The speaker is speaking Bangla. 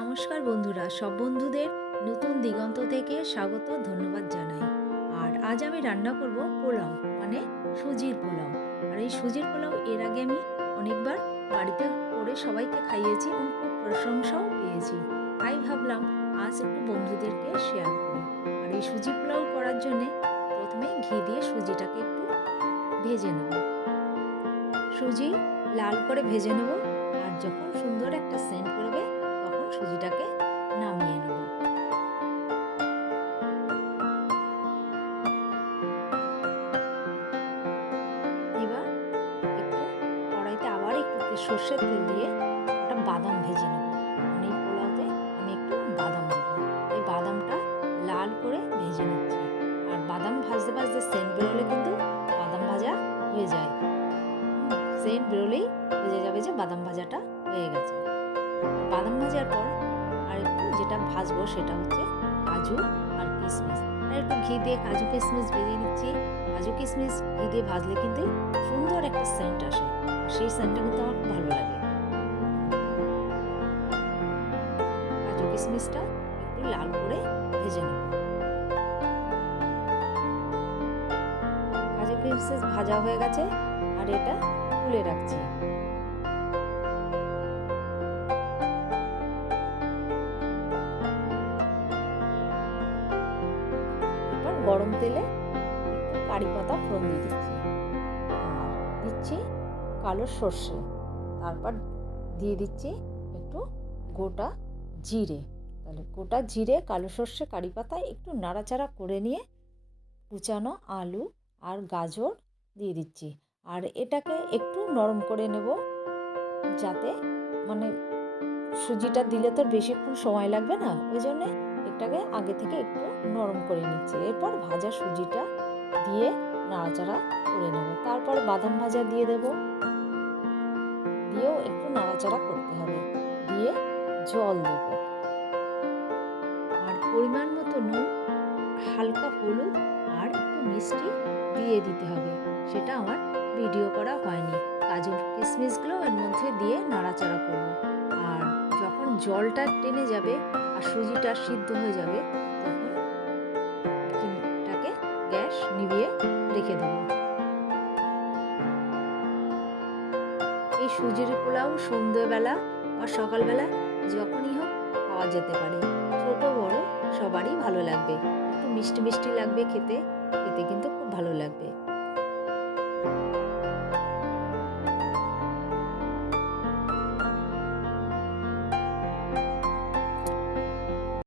নমস্কার বন্ধুরা, সব বন্ধুদের নতুন দিগন্ত থেকে স্বাগত, ধন্যবাদ জানাই। আর আজ আমি রান্না করব পোলাও, মানে সুজির পোলাও। আর এই সুজির পোলাও এর আগে আমি অনেকবার বাড়িতে করে সবাইকে খাইয়েছি এবং খুব প্রশংসাও পেয়েছি। তাই ভাবলাম আজ একটু বন্ধুদেরকে শেয়ার করি। আর এই সুজি পোলাও করার জন্যে প্রথমে ঘি দিয়ে সুজিটাকে একটু ভেজে নেব। সুজি লাল করে ভেজে নেব, আর যখন সুন্দর একটা সেন্ট করবে তখন সুজিটাকে নামিয়ে নেব। এবার একটু কড়াইতে আবার একটু সর্ষের তেল দিয়ে ওটা বাদাম ভেজে নেব। মানে এই পোলাওতে আমি একটু বাদাম দেবো। এই বাদামটা লাল করে ভেজে নিচ্ছি। আর বাদাম ভাজতে ভাজতে সেন্ট বেরোলে কিন্তু বাদাম ভাজা হয়ে যায়। সেন্ট বেরোলেই বোঝা যাবে যে বাদাম ভাজাটা হয়ে গেছে। বাদাম ভাজার পর আর একটু যেটা ভাজবো সেটা হচ্ছে কাজু আর কিশমিশ। আর একটু ঘি দিয়ে কাজু কিশমিশ ভেজে নিচ্ছি। কাজু কিশমিশ ঘি দিয়ে ভাজলে কিন্তু সুন্দর একটা সেন্ট আসে, আর সেই সেন্টটা কিন্তু আমার খুব ভালো লাগে। কাজু কিশমিশটা একটু লাল করে ভেজে নেব। কাজু কিশমিশ ভাজা হয়ে গেছে, আর এটা তুলে রাখছি। এবার গরম তেলে একটু কারি পাতা ফোড়ন দিয়ে দিচ্ছি, আর দিচ্ছি কালো সর্ষে, তারপর দিয়ে দিচ্ছি একটু গোটা জিরে। তাহলে গোটা জিরে, কালো সর্ষে, কারি পাতা একটু নাড়াচাড়া করে নিয়ে কুচানো আলু আর গাজর দিয়ে দিচ্ছি। আর এটাকে একটু নরম করে নেব, যাতে মানে সুজিটা দিলে তো বেশিক্ষণ সময় লাগবে না, ওই জন্যে এটাকে আগে থেকে একটু নরম করে নিচ্ছি। এরপর ভাজা সুজিটা দিয়ে নাড়াচাড়া করে নেব। তারপর বাদাম ভাজা দিয়ে দেব, দিয়েও একটু নাড়াচাড়া করতে হবে। দিয়ে জল দেব, আর পরিমাণ মতো নুন, হালকা হলুদ আর একটু মিষ্টি দিয়ে দিতে হবে। সেটা আমার ভিডিও করা হয়নি। কাজু কিশমিশগুলো এর মধ্যে দিয়ে নাড়াচাড়া করব। আর যখন জলটা টেনে যাবে আর সুজিটা সিদ্ধ হয়ে যাবে, তখন এটাকে গ্যাস নিভিয়ে রেখে দেবো। এই সুজির পোলাও সন্ধ্যেবেলা বা সকালবেলা যখনই হোক খাওয়া যেতে পারে। ছোট বড় সবারই ভালো লাগবে। একটু মিষ্টি মিষ্টি লাগবে খেতে, খেতে কিন্তু খুব ভালো লাগবে।